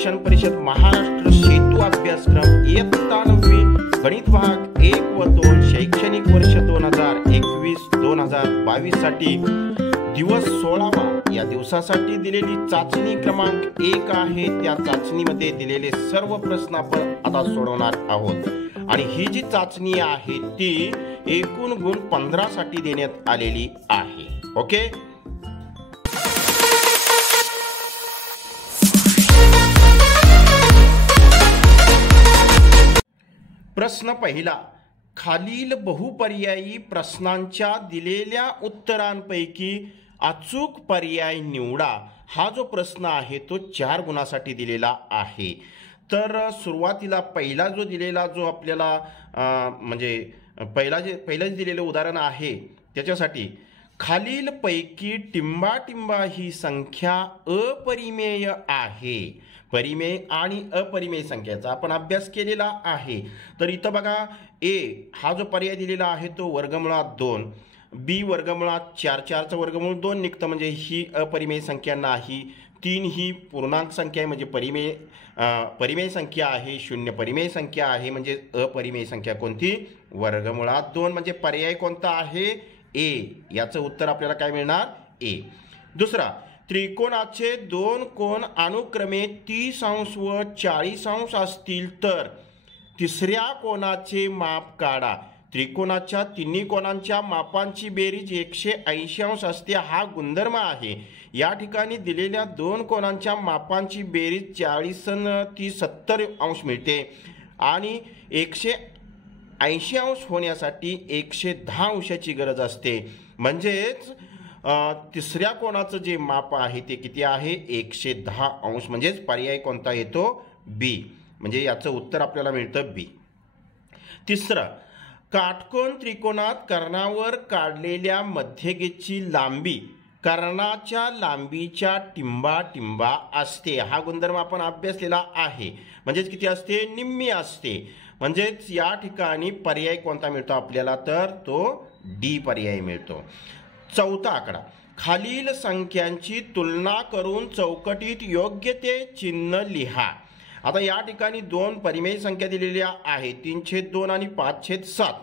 शिक्षण परिषद महाराष्ट्र सेतू अभ्यासक्रम इयत्ता 9वी गणित भाग 1 व 2 शैक्षणिक वर्ष 2021-2022 साठी दिवस 16वा या दिवसासाठी दिलेली चाचणी क्रमांक 1 आहे। त्या चाचणीमध्ये दिलेले सर्व प्रश्न आपण आता सोडवणार आहोत आणि ही जी चाचणी आहे ती एकूण गुण 15 साठी देण्यात आलेली आहे। ओके, प्रश्न पहिला, खालील बहुपर्यायी प्रश्नांच्या दिलेल्या उत्तरांपैकी अचूक पर्याय निवडा। हा जो प्रश्न आहे तो 4 गुणासाठी दिलेला आहे। तर सुरुवातीला पहिला जो दिलेला जो आपल्याला म्हणजे पहिलं दिलेलं उदाहरण आहे त्याच्यासाठी खालील पैकी टिंबाटिंबा ही संख्या अपरिमेय आहे। परिमेय आणि अपरिमेय संख्येचा आपण अभ्यास केलेला आहे। तर इथं बघा ए हा जो पर्याय दिलेला आहे तो वर्गमुळात 2, बी वर्गमुळात 4, 4चं वर्गमूळ 2 निघतं म्हणजे ही अपरिमेय संख्या नाही। 3 ही पूर्णांक संख्या आहे म्हणजे परिमेय संख्या आहे। 0 परिमेय संख्या आहे म्हणजे अपरिमेय संख्या कोणती? वर्गमुळात 2 म्हणजे पर्याय कोणता आहे? ए। याचं उत्तर आपल्याला काय मिळणार? ए। दुसरा, त्रिकोणाचे 2 कोन अनुक्रमे 30 अंश व 40 अंश असतील तर तिसऱ्या कोनाचे माप काढा। त्रिकोणाच्या तिन्ही कोनांच्या मापांची बेरीज 180 अंश असते हा गुणधर्म आहे। या ठिकाणी दिलेल्या 2 कोनांच्या मापांची बेरीज 40 आणि 30 70 अंश मिळते आणि 180 अंश होण्यासाठी 110 अंशाची गरज असते। म्हणजेच तिसऱ्या कोणाचं जे माप आहे ते किती आहे? 110 अंश। म्हणजेच पर्याय कोणता येतो? बी। म्हणजे याचं उत्तर आपल्याला मिळतं बी। तिसरा, काटकोन त्रिकोणात कर्णावर काढलेल्या मध्यगेची लांबी कर्णाच्या लांबीच्या टिंबाटिंबा असते। हा गुणधर्म आपण अभ्यासलेला आहे। म्हणजेच किती असते? निम्मी असते। म्हणजेच या ठिकाणी पर्याय कोणता मिळतो आपल्याला? तर तो डी पर्याय मिळतो। चौथा आकडा, खालील संख्यांची तुलना करून चौकटीत योग्य ते चिन्ह लिहा। आता या ठिकाणी 2 परिमेय संख्या दिलेल्या आहेत, 3/2 आणि 5/7।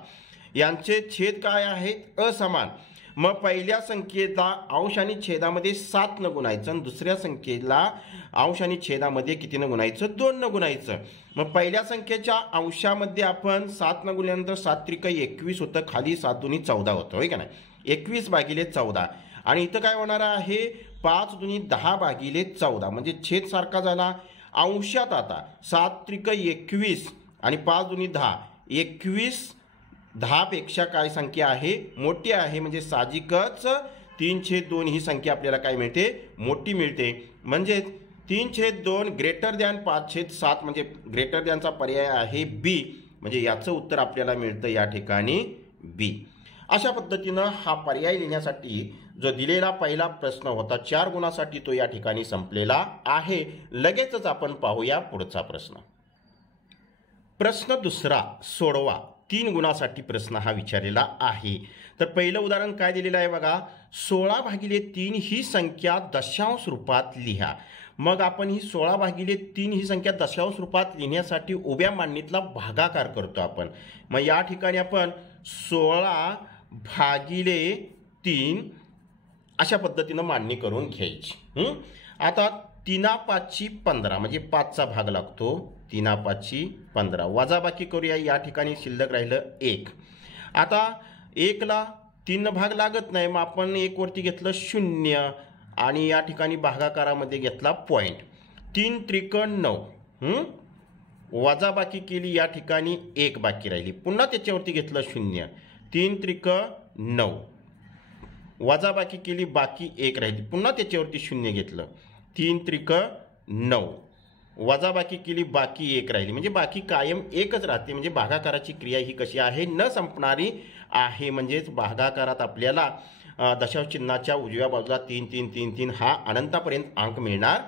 यांचे छेद काय आहेत? असमान। मग पहिल्या संख्येला अंश आणि छेदामध्ये 7 न गुणायचं आणि दुसऱ्या संख्येला अंश आणि छेदामध्ये किती न गुणायचं? 2 न गुणायचं। मग पहिल्या संख्येच्या अंशामध्ये आपण 7 न गुणल्यानंतर 7 त्रिक 21 होतं, खाली 7 दुनी 14 होतं, होय का नाही? 21/14 आणि इथं काय होणार आहे? 5 दुनी 10/14 म्हणजे छेद सारखा झाला। अंशात आता 7 त्रिक 21 आणि 5 दुनी 10, 21 10 पेक्षा काय संख्या आहे? मोठी आहे। म्हणजे साहजिकच 3/2 ही संख्या आपल्याला काय मिळते? मोठी मिळते। म्हणजे 3/2 ग्रेटर दॅन 5/7 म्हणजे ग्रेटर दॅनचा पर्याय आहे बी। म्हणजे याचं उत्तर आपल्याला मिळतं या ठिकाणी बी। अशा पद्धतीनं हा पर्याय लिहिण्यासाठी जो दिलेला पहिला प्रश्न होता 4 गुणासाठी तो या ठिकाणी संपलेला आहे। लगेचच आपण पाहूया पुढचा प्रश्न। प्रश्न दुसरा सोडवा। 3 गुणासाठी प्रश्न हा विचारलेला आहे। तर पहिलं उदाहरण काय दिलेलं आहे बघा, 16/3 ही संख्या दशांश रूपात लिहा। मग आपण ही 16/3 ही संख्या दशांश रूपात लिहिण्यासाठी उभ्या मांडणीतला भागाकार करतो आपण। मग या ठिकाणी आपण 16/3 अशा पद्धतीनं मांडणी करून घ्यायची। आता 3/5 म्हणजे 5चा भाग लागतो। 3/5 वजाबाकी करूया। या ठिकाणी शिल्लक राहिलं 1। आता 1ला 3 भाग लागत नाही, मग आपण 1 वरती घेतलं 0 आणि या ठिकाणी भागाकारामध्ये घेतला पॉइंट। 3 त्रिक 9 वजाबाकी केली, या ठिकाणी 1 बाकी राहिली, पुन्हा त्याच्यावरती घेतलं 0। 3 त्रिक 9 वजाबाकी केली, बाकी 1 राहिली, पुन्हा त्याच्यावरती 0 घेतलं। 3 त्रिक 9 वजाबाकी केली, बाकी 1 राहिली, म्हणजे बाकी कायम 1च राहते। म्हणजे भागाकाराची क्रिया ही कशी आहे? न संपणारी आहे। म्हणजेच भागाकारात आपल्याला दशांश चिन्हाच्या उजव्या बाजूला 3 3 3 3 हा अनंतापर्यंत अंक मिळणार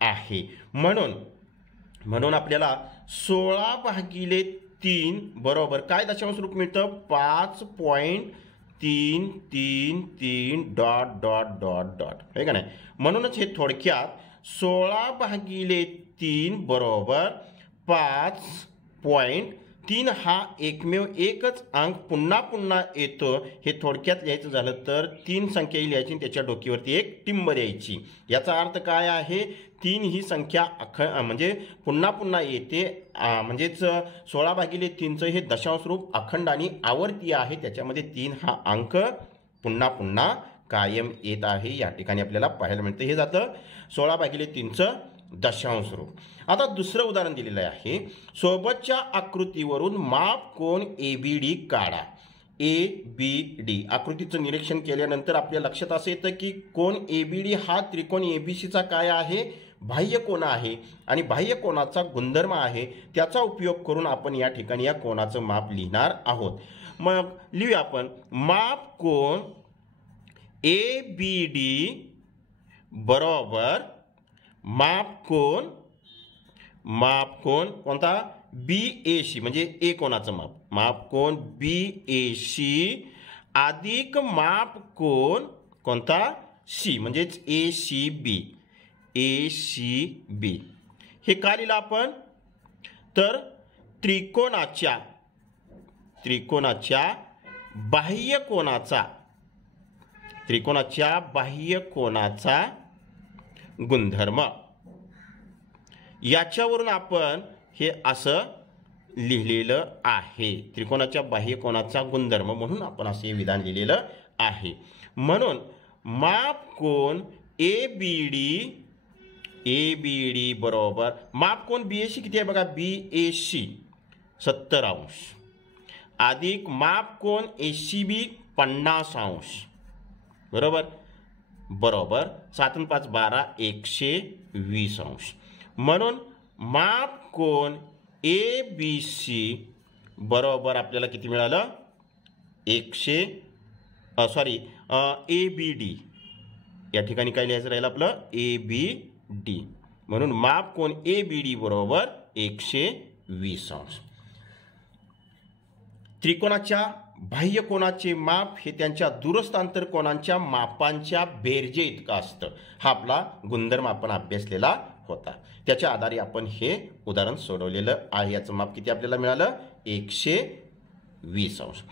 आहे। म्हणून आपल्याला 16/3 बरोबर काय दशांश रूप मिळतं? 5.333 ... आहे का नाही? म्हणूनच हे थोडक्यात 16/3 बरोबर 5.3 हा एकमेव एकच अंक पुन्हा पुन्हा येतो। हे थोडक्यात लिहायचं झालं तर 3 संख्या लिहायची, त्याच्या डोकीवरती एक टिंब द्यायची। याचा अर्थ काय आहे, 3 ही संख्या म्हणजे पुन्हा पुन्हा येते, म्हणजेच 16/3चं हे दशांश रूप अखंड आणि आवर्ती आहे। त्याच्यामध्ये 3 हा अंक पुन्हा पुन्हा कायम येत आहे, या ठिकाणी आपल्याला पाहायला मिळतं। हे जातं 16/3चं दशांश रूप। आता दुसरं उदाहरण दिलेलं आहे, सोबतच्या आकृतीवरून माप कोन ABD काढा। ABD आकृतीचं निरीक्षण केल्यानंतर आपल्या लक्षात असं येतं की कोन ABD हा त्रिकोण ABCचा काय आहे, बाह्य कोन आहे आणि बाह्य कोनाचा गुणधर्म आहे। त्याचा उपयोग करून आपण या ठिकाणी या कोनाचं माप लिहिणार आहोत। मग लिहूया आपण, माप कोन ABD बरोबर माप कोन कोणता, BAC म्हणजे A कोनाचं माप कोन BAC अधिक माप कोन कोणता, C म्हणजेच ACB। हे का लिहिलं आपण, तर त्रिकोणाच्या बाह्य कोनाचा गुणधर्म, याच्यावरून आपण हे असं लिहिलेलं आहे। त्रिकोणाच्या बाह्य कोनाचा गुणधर्म म्हणून आपण असे विधान लिहिलेलं आहे। म्हणून माप कोन ABD बरोबर माप कोन BAC किती आहे बघा, BAC 70 अंश अधिक माप कोन ACB 50 अंश बरोबर 7 आणि 5 12 120 अंश। म्हणून माप कोन ABC बरोबर आपल्याला किती मिळालं, ABD या ठिकाणी काय लिहायचं राहिलं आपलं, ABD। म्हणून माप कोन ABD बरोबर 120 अंश। त्रिकोणाच्या बाह्य कोनाचे माप हे त्यांच्या दूरस्थ आंतर कोनांच्या मापांच्या बेरजे इतकं असतं। हा आपला गुणधर्म आपण अभ्यासलेला होता, त्याच्या आधारे आपण हे उदाहरण सोडवलेलं आहे। याचं माप किती आपल्याला मिळालं, 120 अंश।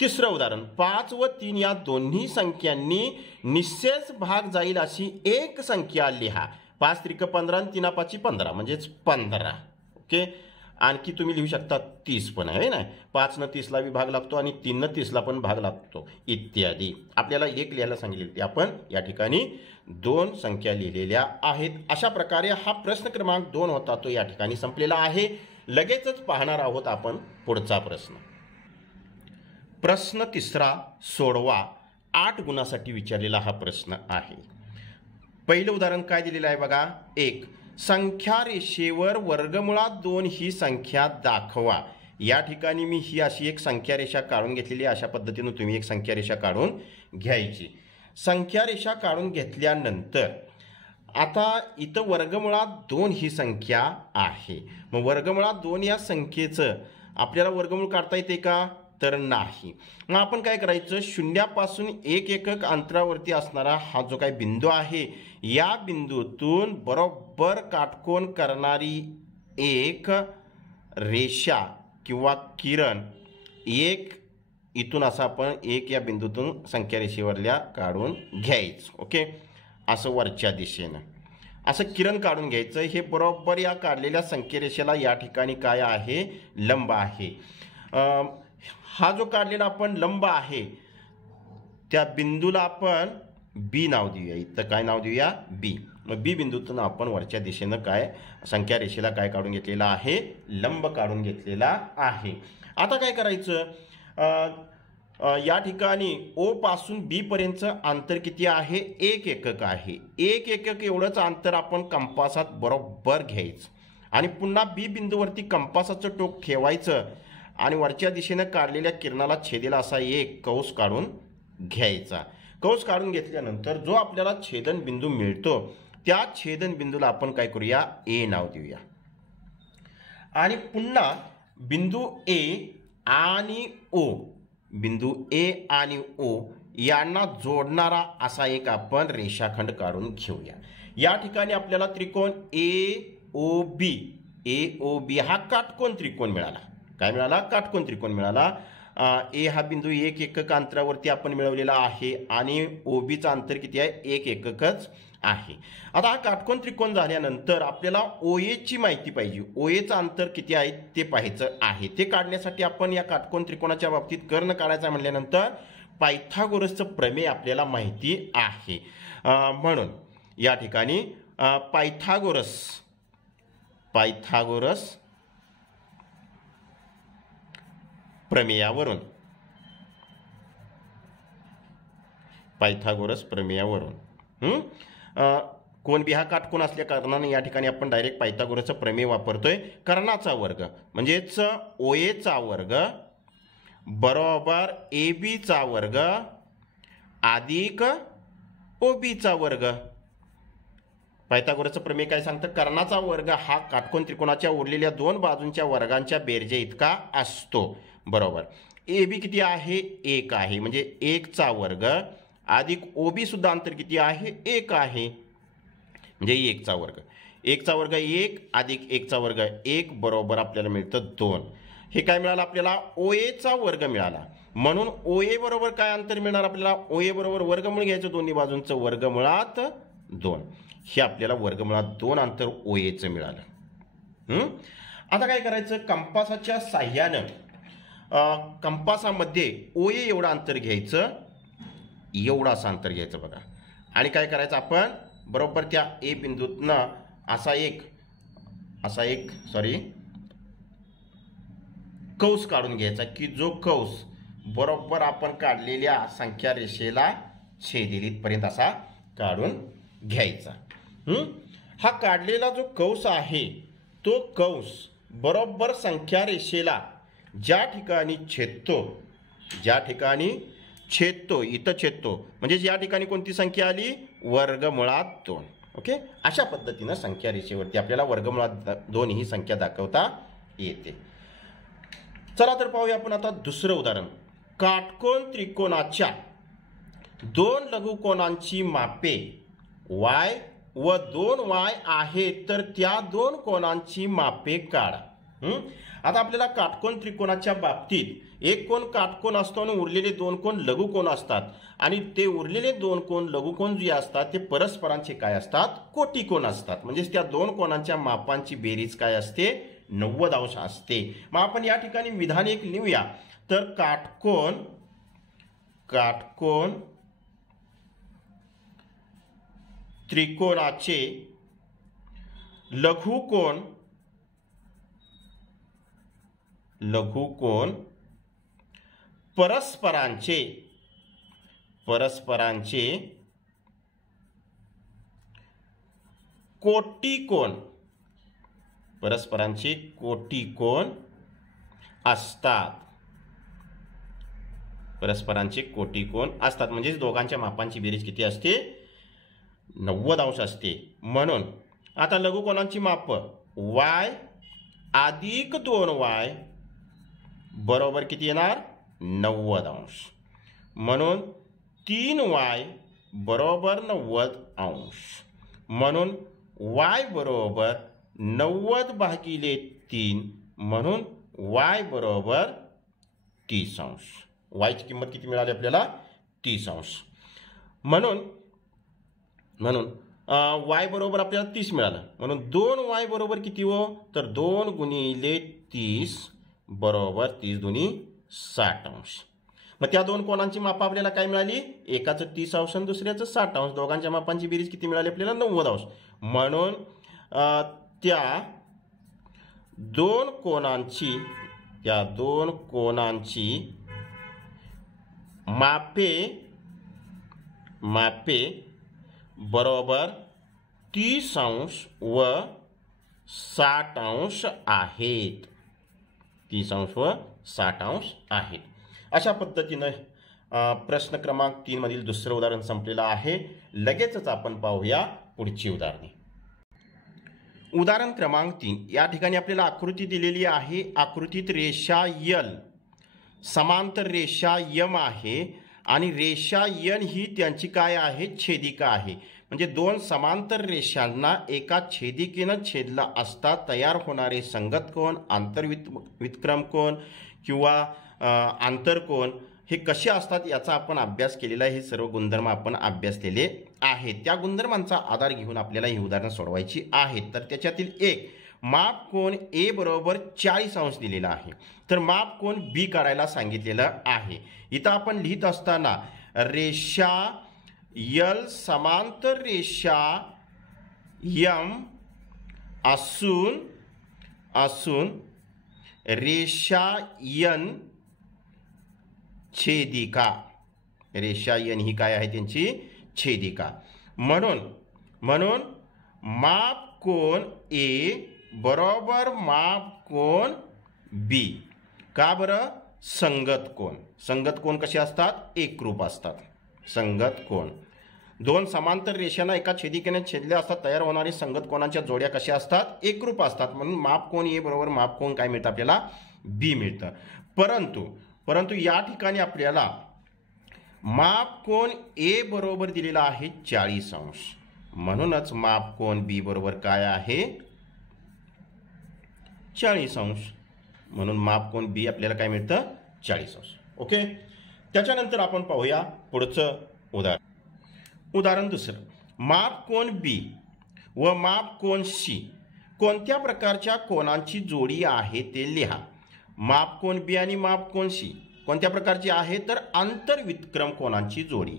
तिसरं उदाहरण, 5 व 3 या दोन्ही संख्यांनी निश्चेच भाग जाईल अशी एक संख्या लिहा। 5 त्रिक 15 आणि 3 5 15 म्हणजेच 15। ओके, आणखी तुम्ही लिहू शकता 30 पण आहे ना, 5 न 30ला भी भाग लागतो आणि 3 न 30ला पण भाग लागतो इत्यादी। आपल्याला एक लिहायला सांगितले ते आपण या ठिकाणी 2 संख्या लिहिलेल्या आहेत। अशा प्रकारे हा प्रश्न क्रमांक 2 होता तो या ठिकाणी संपलेला आहे। लगेचच पाहणार आहोत आपण पुढचा प्रश्न। प्रश्न तिसरा सोडवा, 8 गुणासाठी विचारलेला हा प्रश्न आहे। पहिलं उदाहरण काय दिलेलं आहे बघा, 1 संख्या रेषेवर वर्गमुळात 2 ही संख्या दाखवा। या ठिकाणी मी ही अशी एक संख्या रेषा काढून घेतलेली आहे। अशा पद्धतीने तुम्ही एक संख्या रेषा काढून घ्यायची। संख्या रेषा काढून घेतल्यानंतर आता इथं वर्गमुळात 2 ही संख्या आहे। मग वर्गमुळात 2 या संख्येचं आपल्याला वर्गमूळ काढता येते का, तर नाही। मग आपण काय करायचं, शून्यापासून 1 एकक अंतरावरती असणारा हा जो काही बिंदू आहे, या बिंदूतून बरोबर काटकोन करणारी एक रेषा किंवा किरण एक इथून असं आपण एक या बिंदूतून संख्या रेषेवरल्या काढून घ्यायचं। ओके, असं वरच्या दिशेनं असं किरण काढून घ्यायचं। हे बरोबर या काढलेल्या संख्या रेषेला या ठिकाणी काय आहे, लंब आहे। हा जो काढलेला आपण लंब आहे त्या बिंदूला आपण बी नाव देऊया। इथं काय नाव देऊया, बी। मग बी बिंदूतून आपण वरच्या दिशेनं काय संख्या रेषेला काय काढून घेतलेला आहे, लंब काढून घेतलेला आहे। आता काय करायचं, या ठिकाणी ओ पासून बी पर्यंतचं अंतर किती आहे, 1 एकक आहे। 1 एकक एवढंच अंतर आपण कंपासात बरोबर घ्यायचं आणि पुन्हा बी बिंदूवरती कंपासाचं टोक ठेवायचं आणि वरच्या दिशेनं काढलेल्या किरणाला छेदेला असा एक कंस काढून घ्यायचा। कंस काढून घेतल्यानंतर जो आपल्याला छेदन बिंदू मिळतो त्या छेदन बिंदूला आपण काय करूया, ए नाव देऊया। आणि पुन्हा बिंदू ए आणि ओ, बिंदू ए आणि ओ यांना जोडणारा असा एक आपण रेषाखंड काढून घेऊया। या ठिकाणी आपल्याला त्रिकोण AOB हा काटकोन त्रिकोण मिळाला. काय मिळाला? काटकोन त्रिकोण मिळाला. ए हा बिंदू 1 एकक अंतरावरती आपण मिळवलेला आहे आणि OBचं अंतर किती आहे? 1 एककच आहे. आता हा काटकोन त्रिकोण झाल्यानंतर आपल्याला OAची माहिती पाहिजे. OAचं अंतर किती आहे ते पाहायचं आहे. ते काढण्यासाठी आपण या काटकोन त्रिकोणाच्या बाबतीत कर्ण काढायचा म्हटल्यानंतर पायथागोरसचं प्रमेय आपल्याला माहिती आहे. म्हणून या ठिकाणी पायथागोरस प्रमेयावरून कोण बी हा काटकोन असल्या कारणाने या ठिकाणी आपण डायरेक्ट पायथागोरसचा प्रमेय वापरतोय. कर्णाचा वर्ग म्हणजेच OAचा वर्ग बरोबर ABचा वर्ग अधिक OBचा वर्ग. पायथागोरसचं प्रमेय काय सांगतं? कर्णाचा वर्ग हा काटकोन त्रिकोणाच्या उरलेल्या दोन बाजूंच्या वर्गांच्या बेरजे इतका असतो. बरोबर. AB किती आहे? 1 आहे. म्हणजे 1चा वर्ग अधिक OB सुद्धा अंतर किती आहे? 1 आहे. म्हणजे 1चा वर्ग. 1चा वर्ग 1 अधिक 1चा वर्ग 1 बरोबर आपल्याला मिळतं 2. हे काय मिळालं आपल्याला? OAचा वर्ग मिळाला. म्हणून OA बरोबर काय अंतर मिळणार आपल्याला? OA बरोबर वर्गमूळ घ्यायचं दोन्ही बाजूंचं, वर्गमुळात 2. हे आपल्याला वर्गमुळात 2 अंतर OAचं मिळालं. आता काय करायचं? कंपासाच्या साह्यानं कंपासामध्ये OA एवढं अंतर घ्यायचं, एवढं असं अंतर घ्यायचं बघा. आणि काय करायचं आपण? बरोबर त्या A बिंदूतनं असा एक कंस काढून घ्यायचा की जो कंस बरोबर आपण काढलेल्या संख्या रेषेला छेदेल इथपर्यंत असा काढून घ्यायचा. हा काढलेला जो कंस आहे तो कंस बरोबर संख्या रेषेला ज्या ठिकाणी छेदतो इथं छेदतो म्हणजे या ठिकाणी कोणती संख्या आली? वर्गमुळात 2. ओके. अशा पद्धतीनं संख्या रेषेवरती आपल्याला वर्गमुळात 2 ही संख्या दाखवता येते. चला तर पाहूया आपण आता दुसरं उदाहरण. काटकोन त्रिकोणाच्या 2 लघुकोनांची मापे y व 2y आहेत तर त्या 2 कोनांची मापे काढा. आता आपल्याला काटकोन त्रिकोणाच्या बाबतीत एक कोन काटकोन असतो आणि उरलेले 2 कोन लघुकोन असतात. आणि ते उरलेले 2 कोन लघुकोन जे असतात ते परस्परांचे काय असतात? कोटिकोन असतात. म्हणजे त्या 2 कोनांच्या मापांची बेरीज काय असते? 90 अंश असते. मग आपण या ठिकाणी विधान एक लिहूया. तर काटकोन त्रिकोणाचे लघुकोन परस्परांचे कोटिकोन असतात. म्हणजे दोघांच्या मापांची बेरीज किती असते? 90 अंश असते. म्हणून आता लघुकोनांची माप y अधिक 2y बरोबर किती येणार? 90 अंश. म्हणून 3y बरोबर 90 अंश. म्हणून y बरोबर 90 भागिले 3 म्हणून y बरोबर 30 अंश. y ची किंमत किती मिळाली आपल्याला? 30 अंश. म्हणून y बरोबर आपल्याला 30 मिळालं. म्हणून 2y बरोबर किती हो? तर 2 गुणिले 30 बरोबर 30 दुनी 60 अंश. मग त्या 2 कोनांची माप आपल्याला काय मिळाली? एकाचं 30 अंश आणि दुसऱ्याचं 60 अंश. दोघांच्या मापांची बेरीज किती मिळाली आपल्याला? 90 अंश. म्हणून त्या 2 कोनांची मापे बरोबर 30 अंश व 60 अंश आहेत. 30 अंश व 60 अंश आहेत. अशा पद्धतीनं प्रश्न क्रमांक 3 मधील दुसरं उदाहरण संपलेलं आहे. लगेचच आपण पाहूया पुढची उदाहरणे. उदाहरण क्रमांक 3. या ठिकाणी आपल्याला आकृती दिलेली आहे. आकृतीत रेषा L समांतर रेषा M आहे आणि रेषा N ही त्यांची काय आहे? छेदिका आहे. म्हणजे दोन समांतर रेषांना एका छेदिकेनं छेदला असता तयार होणारे संगत कोन, आंतरवितक्रम कोन किंवा आंतरकोन हे कसे असतात याचा आपण अभ्यास केलेला आहे. हे सर्व गुणधर्म आपण अभ्यासलेले आहेत. त्या गुणधर्मांचा आधार घेऊन आपल्याला ही उदाहरणं सोडवायची आहेत. तर त्याच्यातील एक माप कोन ए बरोबर 40 अंश दिलेला आहे. तर माप कोन बी काढायला सांगितलेलं आहे. इथं आपण लिहित असताना रेषा यल समांतर रेषा यम असून रेषा यन छेदिका. रेषा यन ही काय आहे त्यांची छेदिका. म्हणून माप कोन ए बरोबर माप कोन बी. का बरं? संगत कोन. संगत कोन कसे असतात? एकरूप असतात. संगत कोन दोन समांतर रेषांना एका छेदिकेने छेदले असतात तयार होणारी संगत कोनांच्या जोड्या कशा असतात? एकरूप असतात. म्हणून माप कोन ए बरोबर माप कोन काय मिळतं आपल्याला? बी मिळतं. परंतु या ठिकाणी आपल्याला माप कोन ए बरोबर दिलेला आहे 40 अंश. म्हणूनच माप कोन बी बरोबर काय आहे? 40 अंश. म्हणून माप कोन बी आपल्याला काय मिळतं? 40 अंश. ओके. त्याच्यानंतर आपण पाहूया पुढचं उदाहरण दुसरं. माप कोन बी व माप कोन सी कोणत्या प्रकारच्या कोनांची जोडी आहे ते लिहा. माप कोन बी आणि माप कोन सी कोणत्या प्रकारची आहे? तर आंतरवितक्रम कोनांची जोडी.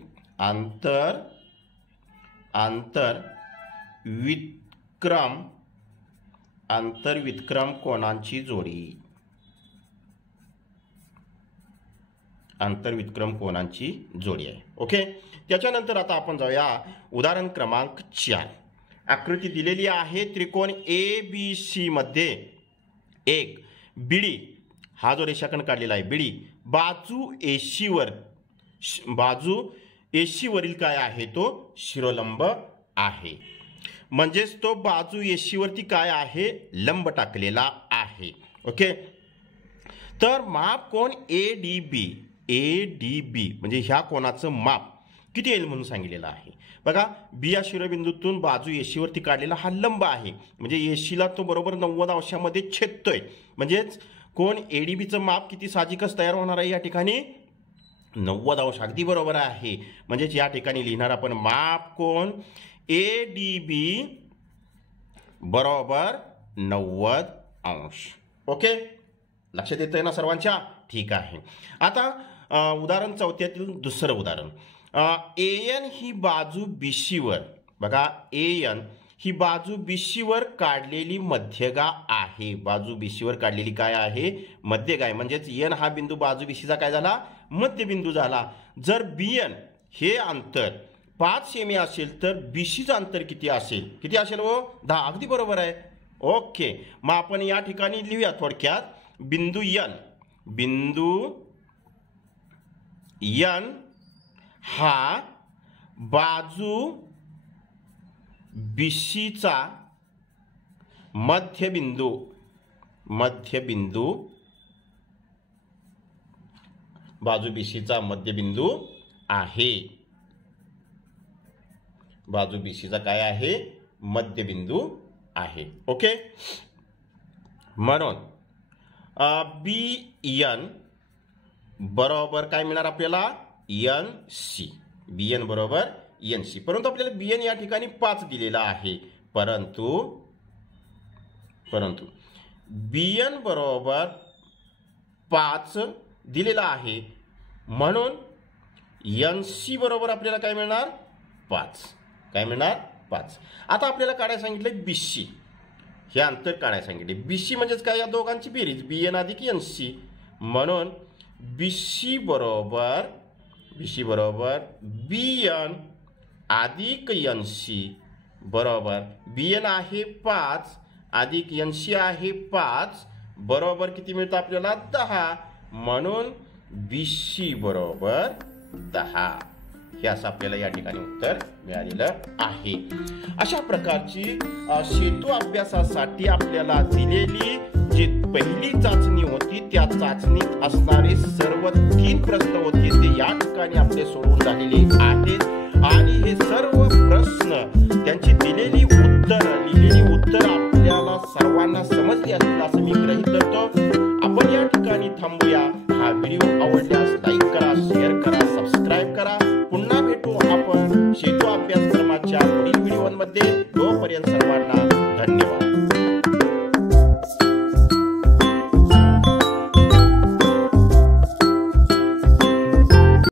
आंतरवितक्रम कोनांची जोडी. आंतरवितक्रम कोनांची जोडी आहे. ओके. त्याच्यानंतर आता आपण जाऊया उदाहरण क्रमांक 4. आकृती दिलेली आहे. त्रिकोण ABC मध्ये एक बीडी हा जो रेषाखंड काढलेला आहे बीडी बाजू AC वरील काय आहे? तो शिरोलंब आहे. म्हणजेच तो बाजू AC वरती काय आहे? लंब टाकलेला आहे. ओके. तर माप कोन ADB म्हणजे ह्या कोणाचं माप किती येईल म्हणून सांगितलेलं आहे. बघा बी या शिरोबिंदूतून बाजू AC वरती काढलेला हा लंब आहे. म्हणजे AC तो बरोबर 90 अंशामध्ये छेदतोय. म्हणजेच कोन ADBचं माप किती साहजिकच तयार होणार आहे या ठिकाणी? 90 अंश. अगदी बरोबर आहे. म्हणजेच या ठिकाणी लिहिणार आपण माप कोन ADB बरोबर 90 अंश. ओके. लक्षात येतंय ना सर्वांच्या? ठीक आहे. आता उदाहरण 4 दुसरं उदाहरण. AN ही बाजू BC वर बघा AN ही बाजू BC वर काढलेली मध्यगा आहे. बाजू BC वर काढलेली काय आहे? मध्यगा आहे. म्हणजेच N हा बिंदू बाजू BC चा काय झाला? मध्यबिंदू झाला. जर BN हे अंतर 5 सेमी असेल तर BCचं अंतर किती असेल? किती असेल हो? 10. अगदी बरोबर आहे. ओके. मग आपण या ठिकाणी लिहूया थोडक्यात. बिंदू N हा बाजू BCचा मध्यबिंदू बाजू BCचा मध्यबिंदू आहे. बाजू BCचा काय आहे? मध्यबिंदू आहे. ओके. म्हणून BN बरोबर काय मिळणार आपल्याला? NC. BN बरोबर NC. परंतु आपल्याला BN या ठिकाणी 5 दिलेला आहे. परंतु BN बरोबर 5 दिलेला आहे. म्हणून NC बरोबर आपल्याला काय मिळणार? 5. काय मिळणार? 5. आता आपल्याला काढायला सांगितलं BC. हे अंतर काढायला सांगितले. BC म्हणजेच काय? या दोघांची बेरीज BN अधिक NC. म्हणून BC बरोबर BN अधिक NC बरोबर BN आहे 5 अधिक NC आहे 5 बरोबर किती मिळतं आपल्याला? 10. म्हणून BC बरोबर 10. हे असं आपल्याला या ठिकाणी उत्तर मिळालेलं आहे. अशा प्रकारची सेतू अभ्यासासाठी आपल्याला दिलेली जी पहिली चाचणी होती त्या चाचणीत असणारे सर्व 3 प्रश्न होते ते या ठिकाणी आपले सोडवून झालेले आहेत आणि हे सर्व प्रश्न त्यांची दिलेली लिहिलेली उत्तर आपल्याला सर्वांना समजली असतील असं मी गृहीत धरतो. आपण या ठिकाणी थांबूया. हा व्हिडिओ आवडल्यास लाईक करा, शेअर करा, सबस्क्राईब करा. पुन्हा भेटू आपण सेतू अभ्यासक्रमाच्या पुढील व्हिडिओमध्ये. तोपर्यंत सर्वांना धन्यवाद.